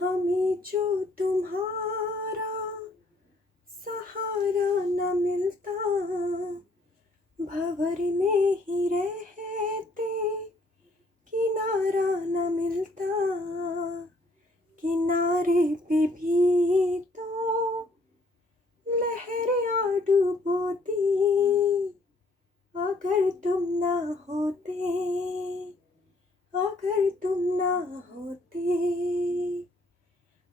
हमें जो तुम्हारा सहारा न मिलता, भंवर में ही रहते किनारा न मिलता। किनारे पे भी तो लहर आ डूबोती, अगर तुम ना होते, अगर तुम ना होते।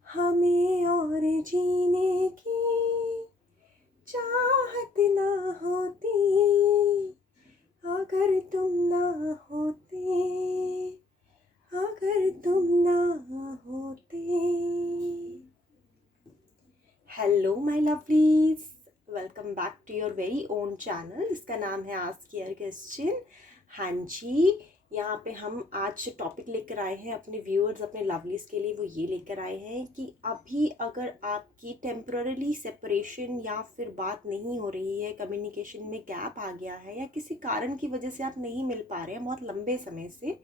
हमें और जीने की चाहत ना होती, अगर तुम ना होते, अगर तुम ना होते। Hello my lovelies, welcome back to your very own channel. इसका नाम है आस्क केयर क्वेश्चन। हाँ जी, यहाँ पे हम आज टॉपिक लेकर आए हैं अपने व्यूअर्स, अपने लवलीज के लिए। वो ये लेकर आए हैं कि अभी अगर आपकी टेम्पररीली सेपरेशन या फिर बात नहीं हो रही है, कम्युनिकेशन में गैप आ गया है, या किसी कारण की वजह से आप नहीं मिल पा रहे हैं बहुत लंबे समय से,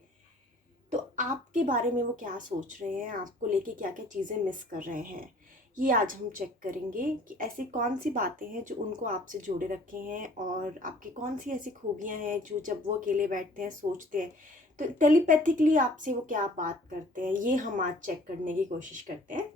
तो आपके बारे में वो क्या सोच रहे हैं, आपको लेके क्या क्या चीज़ें मिस कर रहे हैं, ये आज हम चेक करेंगे कि ऐसी कौन सी बातें हैं जो उनको आपसे जोड़े रखे हैं, और आपकी कौन सी ऐसी खूबियां हैं जो जब वो अकेले बैठते हैं सोचते हैं तो टेलीपैथिकली आपसे वो क्या बात करते हैं। ये हम आज चेक करने की कोशिश करते हैं।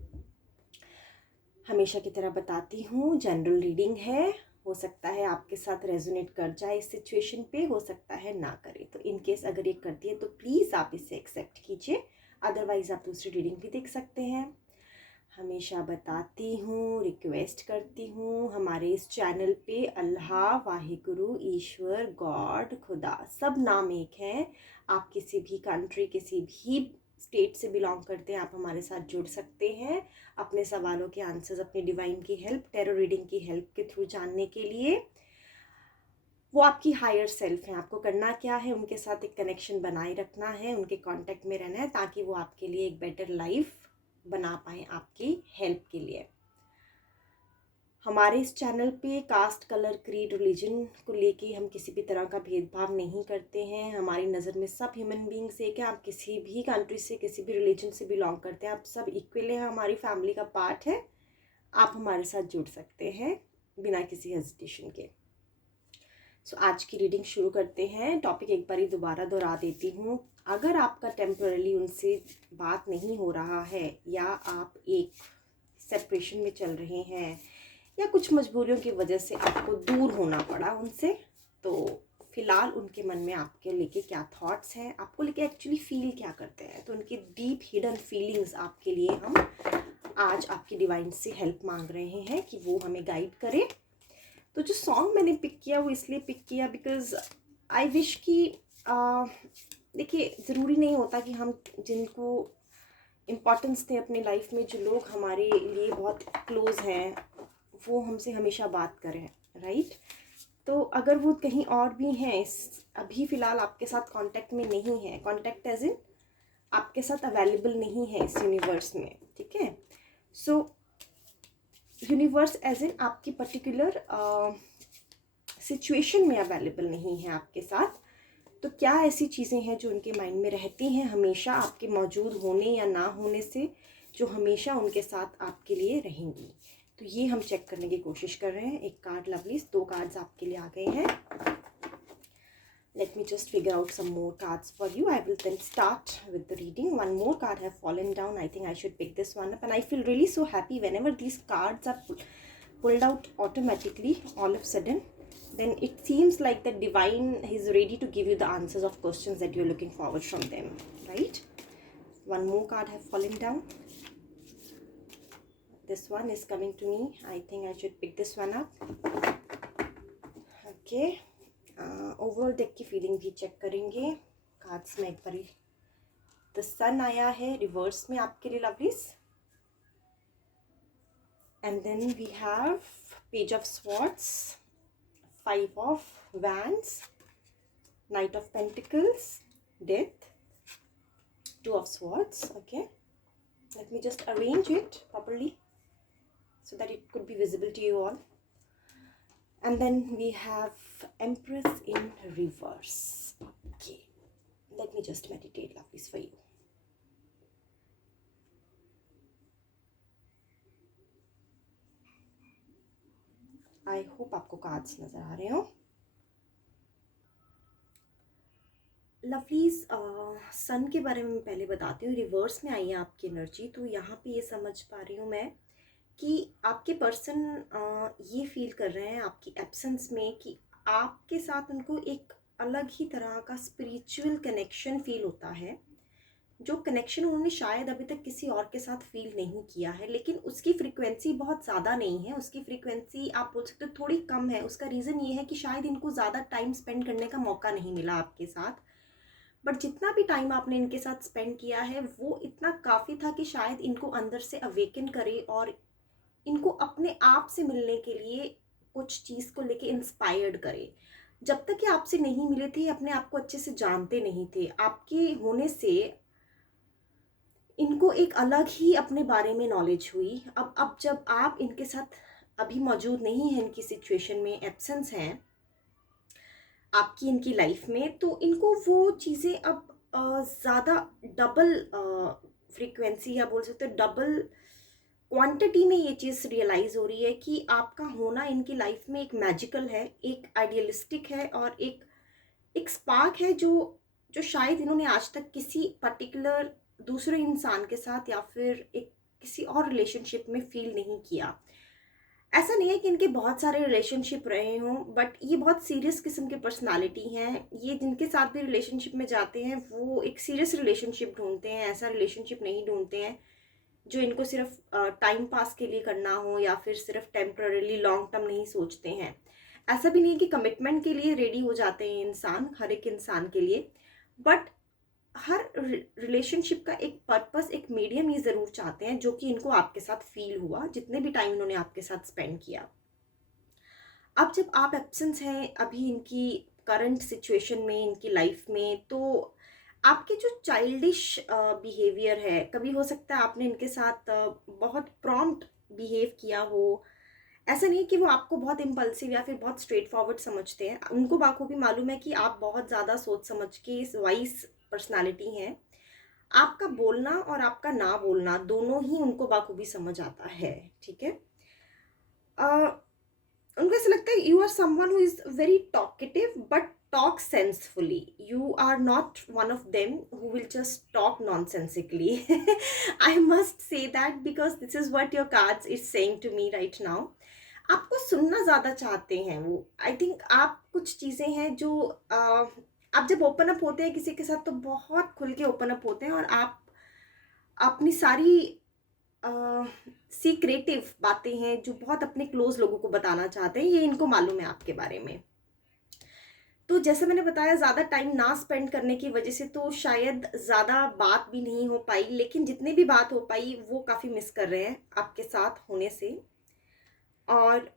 हमेशा की तरह बताती हूँ, जनरल रीडिंग है, हो सकता है आपके साथ रेजोनेट कर जाए इस सिचुएशन पे, हो सकता है ना करे। तो इन केस अगर ये करती है तो प्लीज़ आप इसे एक्सेप्ट कीजिए, अदरवाइज़ आप दूसरी रीडिंग भी देख सकते हैं। हमेशा बताती हूँ, रिक्वेस्ट करती हूँ, हमारे इस चैनल पे अल्लाह, वाहिगुरु, ईश्वर, गॉड, खुदा सब नाम एक हैं। आप किसी भी कंट्री, किसी भी स्टेट से बिलोंग करते हैं, आप हमारे साथ जुड़ सकते हैं अपने सवालों के आंसर्स, अपनी डिवाइन की हेल्प, टैरो रीडिंग की हेल्प के थ्रू जानने के लिए। वो आपकी हायर सेल्फ है, आपको करना क्या है, उनके साथ एक कनेक्शन बनाए रखना है, उनके कांटेक्ट में रहना है, ताकि वो आपके लिए एक बेटर लाइफ बना पाएँ आपकी हेल्प के लिए। हमारे इस चैनल पे कास्ट, कलर, क्रीड, रिलीजन को लेके हम किसी भी तरह का भेदभाव नहीं करते हैं। हमारी नज़र में सब ह्यूमन बींग्स एक हैं। आप किसी भी कंट्री से, किसी भी रिलीजन से बिलोंग करते हैं, आप सब इक्वल हैं, हमारी फैमिली का पार्ट है। आप हमारे साथ जुड़ सकते हैं बिना किसी हेजिटेशन के। सो आज की रीडिंग शुरू करते हैं। टॉपिक एक बार ही दोबारा दोहरा देती हूँ। अगर आपका टेम्पररी उनसे बात नहीं हो रहा है, या आप एक सेपरेशन में चल रहे हैं, या कुछ मजबूरियों की वजह से आपको दूर होना पड़ा उनसे, तो फ़िलहाल उनके मन में आपके लेके क्या थॉट्स हैं, आपको लेके एक्चुअली फील क्या करते हैं, तो उनकी डीप हिडन फीलिंग्स आपके लिए हम आज आपकी डिवाइन से हेल्प मांग रहे हैं कि वो हमें गाइड करे। तो जो सॉन्ग मैंने पिक किया वो इसलिए पिक किया बिकॉज़ आई विश कि देखिए, ज़रूरी नहीं होता कि हम जिनको इम्पॉर्टेंस थे अपनी लाइफ में, जो लोग हमारे लिए बहुत क्लोज़ हैं, वो हमसे हमेशा बात करें, राइट। तो अगर वो कहीं और भी हैं, अभी फ़िलहाल आपके साथ कांटेक्ट में नहीं है, कांटेक्ट एज इन आपके साथ अवेलेबल नहीं है इस यूनिवर्स में, ठीक है। सो यूनिवर्स एज इन आपकी पर्टिकुलर सिचुएशन में अवेलेबल नहीं है आपके साथ। तो क्या ऐसी चीज़ें हैं जो उनके माइंड में रहती हैं हमेशा आपके मौजूद होने या ना होने से, जो हमेशा उनके साथ आपके लिए रहेंगी। तो ये हम चेक करने की कोशिश कर रहे हैं। एक कार्ड लवलीज, 2 कार्ड्स आपके लिए आ गए हैं। Let me just figure out some more cards for you. I will then start with the reading. One more card have fallen down. I think I should pick this one up. And I feel really so happy whenever these cards are pulled out automatically all of a sudden. Then it seems like the divine is ready to give you the answers of questions that you're looking forward from them, right? One more card have fallen down. This one is coming to me. I think I should pick this one up. Okay. Overall deck की feeling भी check करेंगे cards में एक बारी। The सन आया है reverse में आपके लिए lovelies, and then we have page of swords, 5 of wands, knight of pentacles, death, 2 of swords. Okay, let me just arrange it properly so that it could be visible to you all. And then we have Empress in reverse. Okay, let me just meditate, lovelies, for you. I hope आपको cards नज़र आ रहे हो। Lovelies, सन के बारे में मैं पहले बताती हूँ। रिवर्स में आई है आपकी एनर्जी, तो यहाँ पे ये समझ पा रही हूँ मैं कि आपके पर्सन ये फील कर रहे हैं आपकी एब्सेंस में कि आपके साथ उनको एक अलग ही तरह का स्पिरिचुअल कनेक्शन फील होता है, जो कनेक्शन उन्होंने शायद अभी तक किसी और के साथ फील नहीं किया है। लेकिन उसकी फ्रीक्वेंसी बहुत ज़्यादा नहीं है, उसकी फ्रीक्वेंसी आप बोल सकते हो थोड़ी कम है। उसका रीज़न ये है कि शायद इनको ज़्यादा टाइम स्पेंड करने का मौका नहीं मिला आपके साथ। बट जितना भी टाइम आपने इनके साथ स्पेंड किया है वो इतना काफ़ी था कि शायद इनको अंदर से अवेकन करे और इनको अपने आप से मिलने के लिए कुछ चीज़ को लेके इंस्पायर्ड करे। जब तक ये आपसे नहीं मिले थे, अपने आप को अच्छे से जानते नहीं थे। आपके होने से इनको एक अलग ही अपने बारे में नॉलेज हुई। अब जब आप इनके साथ अभी मौजूद नहीं हैं, इनकी सिचुएशन में एब्सेंस हैं आपकी इनकी लाइफ में, तो इनको वो चीज़ें अब ज़्यादा डबल फ्रीक्वेंसी या बोल सकते हो डबल क्वांटिटी में ये चीज़ रियलाइज़ हो रही है कि आपका होना इनकी लाइफ में एक मैजिकल है, एक आइडियलिस्टिक है और एक एक स्पार्क है जो जो शायद इन्होंने आज तक किसी पर्टिकुलर दूसरे इंसान के साथ या फिर एक किसी और रिलेशनशिप में फील नहीं किया। ऐसा नहीं है कि इनके बहुत सारे रिलेशनशिप रहे हों, बट ये बहुत सीरियस किस्म के पर्सनालिटी हैं। ये जिनके साथ भी रिलेशनशिप में जाते हैं वो एक सीरियस रिलेशनशिप ढूंढते हैं, ऐसा रिलेशनशिप नहीं ढूंढते हैं जो इनको सिर्फ टाइम पास के लिए करना हो या फिर सिर्फ टेम्पररीली लॉन्ग टर्म नहीं सोचते हैं। ऐसा भी नहीं है कि कमिटमेंट के लिए रेडी हो जाते हैं इंसान, हर एक इंसान के लिए। बट हर रिलेशनशिप का एक पर्पस, एक मीडियम ये ज़रूर चाहते हैं जो कि इनको आपके साथ फील हुआ जितने भी टाइम इन्होंने आपके साथ स्पेंड किया। अब जब आप एब्सेंस हैं अभी इनकी करंट सिचुएशन में, इनकी लाइफ में, तो आपके जो चाइल्डिश बिहेवियर है, कभी हो सकता है आपने इनके साथ बहुत प्रॉम्प्ट बिहेव किया हो। ऐसा नहीं कि वो आपको बहुत इम्पल्सिव या फिर बहुत स्ट्रेट फॉरवर्ड समझते हैं, उनको बाखूबी मालूम है कि आप बहुत ज़्यादा सोच समझ के वाइस पर्सनालिटी हैं। आपका बोलना और आपका ना बोलना दोनों ही उनको बाखूबी समझ आता है, ठीक है। उनको ऐसा लगता है you are someone who is very talkative but talk sensefully. You are not one of them who will just talk nonsensically. I must say that because this is what your cards is saying to me right now. आपको सुनना ज़्यादा चाहते हैं वो। I think आप कुछ चीज़ें हैं जो आप जब ओपन अप होते हैं किसी के साथ तो बहुत खुल के ओपन अप होते हैं और आप अपनी सारी सीक्रेटिव बातें हैं जो बहुत अपने क्लोज लोगों को बताना चाहते हैं, ये इनको मालूम है आपके बारे में। तो जैसे मैंने बताया ज़्यादा टाइम ना स्पेंड करने की वजह से तो शायद ज़्यादा बात भी नहीं हो पाई, लेकिन जितनी भी बात हो पाई वो काफ़ी मिस कर रहे हैं आपके साथ होने से। और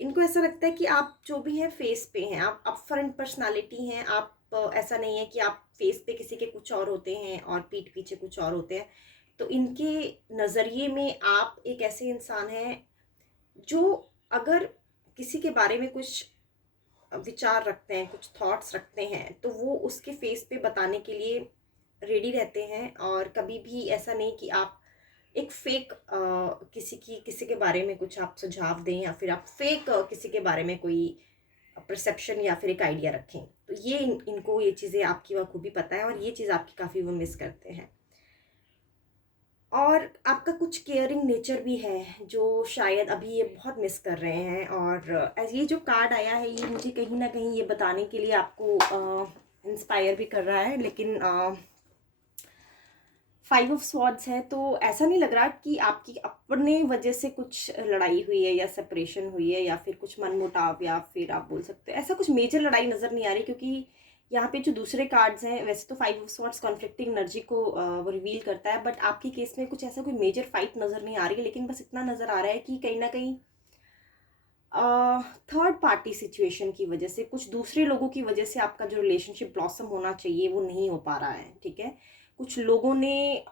इनको ऐसा लगता है कि आप जो भी हैं फेस पे हैं, आप अपफ्रंट पर्सनालिटी हैं। आप ऐसा नहीं है कि आप फेस पे किसी के कुछ और होते हैं और पीठ पीछे कुछ और होते हैं। तो इनके नज़रिए में आप एक ऐसे इंसान हैं जो अगर किसी के बारे में कुछ विचार रखते हैं, कुछ थॉट्स रखते हैं, तो वो उसके फेस पे बताने के लिए रेडी रहते हैं। और कभी भी ऐसा नहीं कि आप एक फेक किसी के बारे में कुछ आप सुझाव दें या फिर आप फेक किसी के बारे में कोई परसेप्शन या फिर एक आइडिया रखें। तो ये इनको ये चीज़ें आपकी बखूबी पता है और ये चीज़ आपकी काफ़ी वो मिस करते हैं। और आपका कुछ केयरिंग नेचर भी है जो शायद अभी ये बहुत मिस कर रहे हैं। और ये जो कार्ड आया है ये मुझे कहीं ना कहीं ये बताने के लिए आपको इंस्पायर भी कर रहा है। लेकिन 5 ऑफ स्वॉर्ड्स है तो ऐसा नहीं लग रहा कि आपकी अपने वजह से कुछ लड़ाई हुई है या सेपरेशन हुई है या फिर कुछ मनमुटाव या फिर आप बोल सकते हैं ऐसा कुछ मेजर लड़ाई नज़र नहीं आ रही। क्योंकि यहाँ पे जो दूसरे कार्ड्स हैं, वैसे तो 5 ऑफ स्वॉर्ड्स कॉन्फ्लिक्टिंग एनर्जी को वो रिवील करता है, बट आपके केस में कुछ ऐसा कोई मेजर फाइट नज़र नहीं आ रही है। लेकिन बस इतना नज़र आ रहा है कि कहीं ना कहीं थर्ड पार्टी सिचुएशन की वजह से, कुछ दूसरे लोगों की वजह से आपका जो रिलेशनशिप ब्लॉसम होना चाहिए वो नहीं हो पा रहा है, ठीक है। कुछ लोगों ने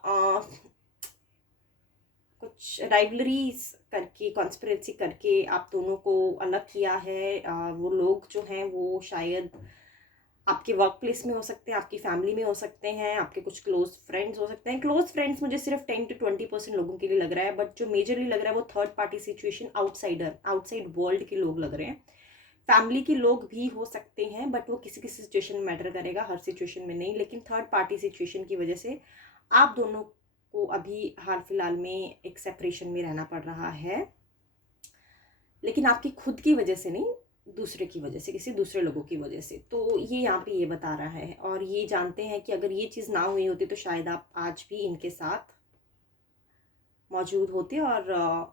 कुछ राइवलरीज करके, कॉन्स्पिरेसी करके आप दोनों को अलग किया है। वो लोग जो हैं वो शायद आपके वर्क प्लेस में हो सकते हैं, आपकी फैमिली में हो सकते हैं, आपके कुछ क्लोज फ्रेंड्स हो सकते हैं। क्लोज फ्रेंड्स मुझे सिर्फ 10 to 20% लोगों के लिए लग रहा है, बट जो मेजरली लग रहा है वो third party situation, outside world के लोग लग रहे हैं। फैमिली के लोग भी हो सकते हैं, बट वो किसी किसी सिचुएशन में मैटर करेगा, हर सिचुएशन में नहीं। लेकिन थर्ड पार्टी सिचुएशन की वजह से आप दोनों को अभी हाल फिलहाल में एक सेपरेशन में रहना पड़ रहा है, लेकिन आपकी खुद की वजह से नहीं, दूसरे की वजह से, किसी दूसरे लोगों की वजह से। तो ये यहाँ पे ये बता रहा है, और ये जानते हैं कि अगर ये चीज़ ना हुई होती तो शायद आप आज भी इनके साथ मौजूद होते, और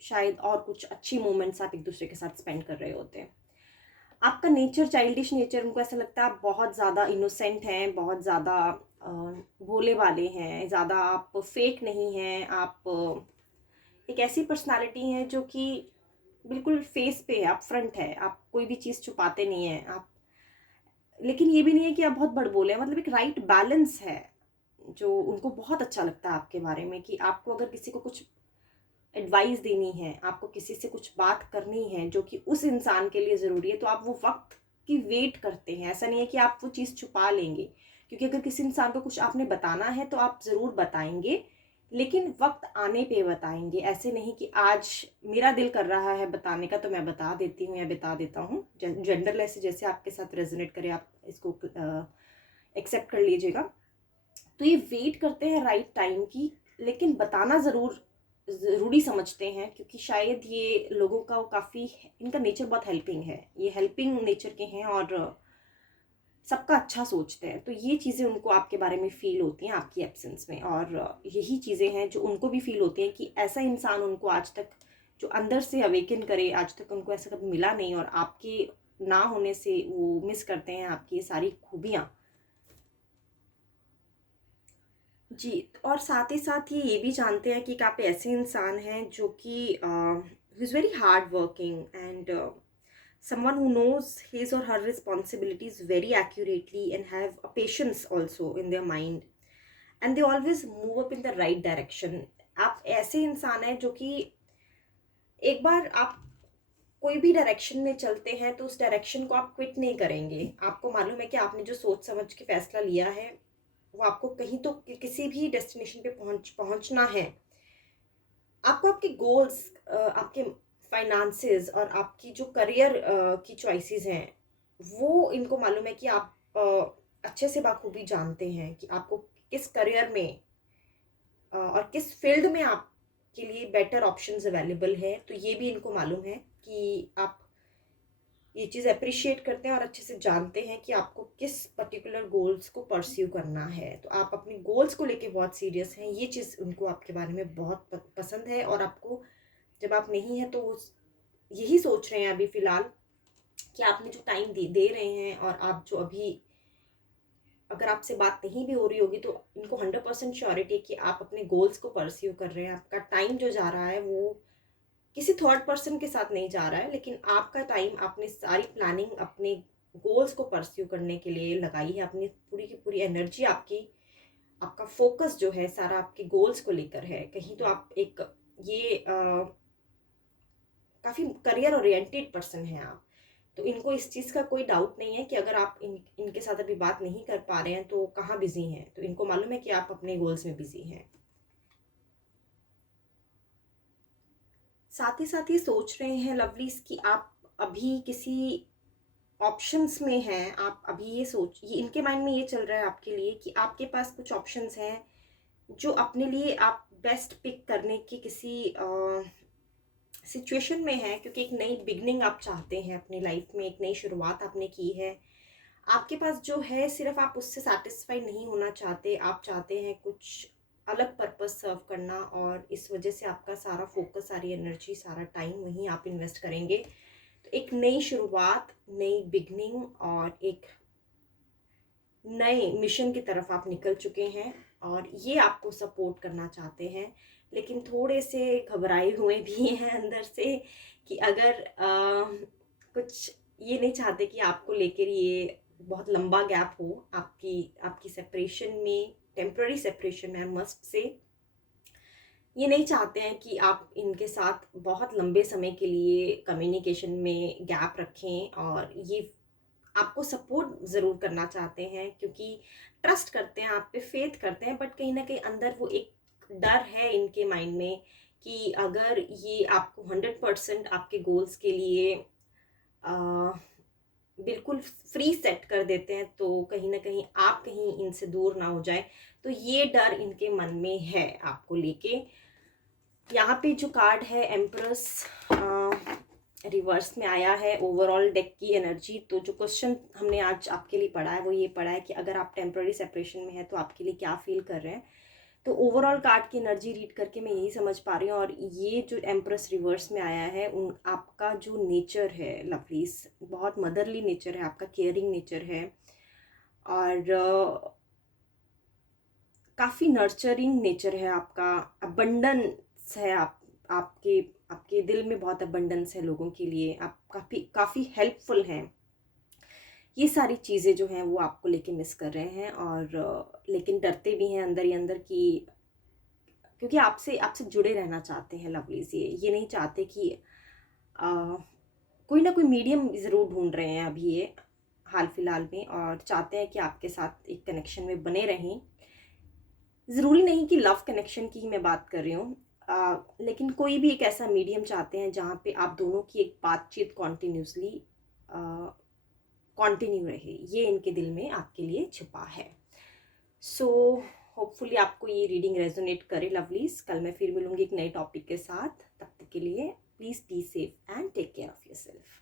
शायद और कुछ अच्छी मोमेंट्स आप एक दूसरे के साथ स्पेंड कर रहे होते। आपका नेचर चाइल्डिश नेचर, उनको ऐसा लगता है आप बहुत ज़्यादा इनोसेंट हैं, बहुत ज़्यादा भोले वाले हैं, ज़्यादा आप फेक नहीं हैं। आप एक ऐसी पर्सनालिटी हैं जो कि बिल्कुल फेस पे है, आप फ्रंट है, आप कोई भी चीज़ छुपाते नहीं हैं आप। लेकिन ये भी नहीं है कि आप बहुत बड़बोले हैं, मतलब एक राइट बैलेंस है जो उनको बहुत अच्छा लगता है आपके बारे में, कि आपको अगर किसी को कुछ एडवाइस देनी है, आपको किसी से कुछ बात करनी है जो कि उस इंसान के लिए ज़रूरी है, तो आप वो वक्त की वेट करते हैं। ऐसा नहीं है कि आप वो चीज़ छुपा लेंगे, क्योंकि अगर किसी इंसान को कुछ आपने बताना है तो आप ज़रूर बताएंगे, लेकिन वक्त आने पे बताएंगे। ऐसे नहीं कि आज मेरा दिल कर रहा है बताने का तो मैं बता देती हूँ या बता देता हूँ। जेंडरलेस जैसे आपके साथ रेजोनेट करे, आप इसको एक्सेप्ट कर लीजिएगा। तो ये वेट करते हैं राइट टाइम की, लेकिन बताना ज़रूरी समझते हैं, क्योंकि शायद ये लोगों का काफ़ी, इनका नेचर बहुत हेल्पिंग है, ये हेल्पिंग नेचर के हैं और सबका अच्छा सोचते हैं। तो ये चीज़ें उनको आपके बारे में फ़ील होती हैं आपकी एब्सेंस में, और यही चीज़ें हैं जो उनको भी फ़ील होती हैं कि ऐसा इंसान उनको आज तक जो अंदर से अवेकन करे, आज तक उनको ऐसा कभी मिला नहीं, और आपके ना होने से वो मिस करते हैं आपकी ये सारी खूबियाँ। जी, और साथ ही साथ ये भी जानते हैं कि आप ऐसे इंसान हैं जो कि is very hard working, and someone who knows his or her responsibilities very accurately and have a patience also in their mind, and they always move up in the right direction. आप ऐसे इंसान हैं जो कि एक बार आप कोई भी डायरेक्शन में चलते हैं तो उस डायरेक्शन को आप क्विट नहीं करेंगे। आपको मालूम है कि आपने जो सोच समझ के फैसला लिया है वो आपको कहीं तो किसी भी डेस्टिनेशन पे पहुंचना है। आपको आपके गोल्स, आपके फाइनेंसेस और आपकी जो करियर की चॉइसेस हैं, वो इनको मालूम है कि आप अच्छे से बाखूबी जानते हैं कि आपको किस करियर में और किस फील्ड में आपके लिए बेटर ऑप्शंस अवेलेबल है। तो ये भी इनको मालूम है कि आप ये चीज़ अप्रिशिएट करते हैं और अच्छे से जानते हैं कि आपको किस पर्टिकुलर गोल्स को परस्यू करना है। तो आप अपने गोल्स को लेके बहुत सीरियस हैं, ये चीज़ उनको आपके बारे में बहुत पसंद है। और आपको जब आप नहीं हैं तो वो यही सोच रहे हैं अभी फ़िलहाल कि आपने जो टाइम दे रहे हैं, और आप जो अभी अगर आपसे बात नहीं भी हो रही होगी तो इनको 100% श्योरिटी है कि आप अपने गोल्स को परस्यू कर रहे हैं। आपका टाइम जो जा रहा है वो किसी थर्ड पर्सन के साथ नहीं जा रहा है, लेकिन आपका टाइम, आपने सारी प्लानिंग अपने गोल्स को परस्यू करने के लिए लगाई है। अपनी पूरी की पूरी एनर्जी, आपका फोकस जो है सारा आपके गोल्स को लेकर है। कहीं तो आप एक ये काफ़ी करियर ओरिएंटेड पर्सन हैं आप। तो इनको इस चीज़ का कोई डाउट नहीं है कि अगर आप इनके साथ अभी बात नहीं कर पा रहे हैं तो कहाँ बिजी हैं। तो इनको मालूम है कि आप अपने गोल्स में बिजी हैं। साथ ही साथ ये सोच रहे हैं लवलीज कि आप अभी किसी ऑप्शंस में हैं। आप अभी ये इनके माइंड में ये चल रहा है आपके लिए कि आपके पास कुछ ऑप्शंस हैं जो अपने लिए आप बेस्ट पिक करने की किसी सिचुएशन में है, क्योंकि एक नई बिगनिंग आप चाहते हैं अपनी लाइफ में, एक नई शुरुआत आपने की है। आपके पास जो है सिर्फ आप उससे सेटिस्फाई नहीं होना चाहते, आप चाहते हैं कुछ अलग पर्पस सर्व करना, और इस वजह से आपका सारा फोकस, सारी एनर्जी, सारा टाइम वहीं आप इन्वेस्ट करेंगे। तो एक नई शुरुआत, नई बिगनिंग और एक नए मिशन की तरफ आप निकल चुके हैं, और ये आपको सपोर्ट करना चाहते हैं। लेकिन थोड़े से घबराए हुए भी हैं अंदर से कि अगर कुछ ये नहीं चाहते कि आपको लेकर ये बहुत लंबा गैप हो आपकी आपकी सेपरेशन में, टेम्प्ररी सेपरेशन है मस्ट से। ये नहीं चाहते हैं कि आप इनके साथ बहुत लंबे समय के लिए कम्युनिकेशन में गैप रखें, और ये आपको सपोर्ट ज़रूर करना चाहते हैं, क्योंकि ट्रस्ट करते हैं, आप पे फेथ करते हैं, बट कहीं ना कहीं अंदर वो एक डर है इनके माइंड में कि अगर ये आपको 100% आपके गोल्स के लिए बिल्कुल फ्री सेट कर देते हैं, तो कहीं ना कहीं आप कहीं इनसे दूर ना हो जाए। तो ये डर इनके मन में है आपको लेके। यहाँ पे जो कार्ड है एम्प्रेस रिवर्स में आया है, ओवरऑल डेक की एनर्जी। तो जो क्वेश्चन हमने आज आपके लिए पढ़ा है वो ये पढ़ा है कि अगर आप टेम्पररी सेपरेशन में हैं तो आपके लिए क्या फील कर रहे हैं। तो ओवरऑल कार्ड की एनर्जी रीड करके मैं यही समझ पा रही हूँ। और ये जो एम्प्रेस रिवर्स में आया है, उन आपका जो नेचर है लवलीज, बहुत मदरली नेचर है आपका, केयरिंग नेचर है, और काफ़ी नर्चरिंग नेचर है आपका, अबंडेंस है आपके आपके दिल में बहुत अबंडेंस है लोगों के लिए, आप काफ़ी काफ़ी हेल्पफुल हैं। ये सारी चीज़ें जो हैं वो आपको लेके मिस कर रहे हैं, और लेकिन डरते भी हैं अंदर ही अंदर कि, क्योंकि आपसे आपसे जुड़े रहना चाहते हैं लवलीज। ये नहीं चाहते कि कोई ना कोई मीडियम ज़रूर ढूंढ रहे हैं अभी ये हाल फिलहाल में, और चाहते हैं कि आपके साथ एक कनेक्शन में बने रहें। ज़रूरी नहीं कि लव कनेक्शन की ही मैं बात कर रही हूँ, लेकिन कोई भी एक ऐसा मीडियम चाहते हैं जहाँ पे आप दोनों की एक बातचीत कॉन्टिन्यूसली कंटिन्यू रहे। ये इनके दिल में आपके लिए छुपा है। सो होपफुली आपको ये रीडिंग रेजोनेट करे लवलीज। कल मैं फिर मिलूंगी एक नए टॉपिक के साथ। तब तक के लिए please be safe and take care of yourself.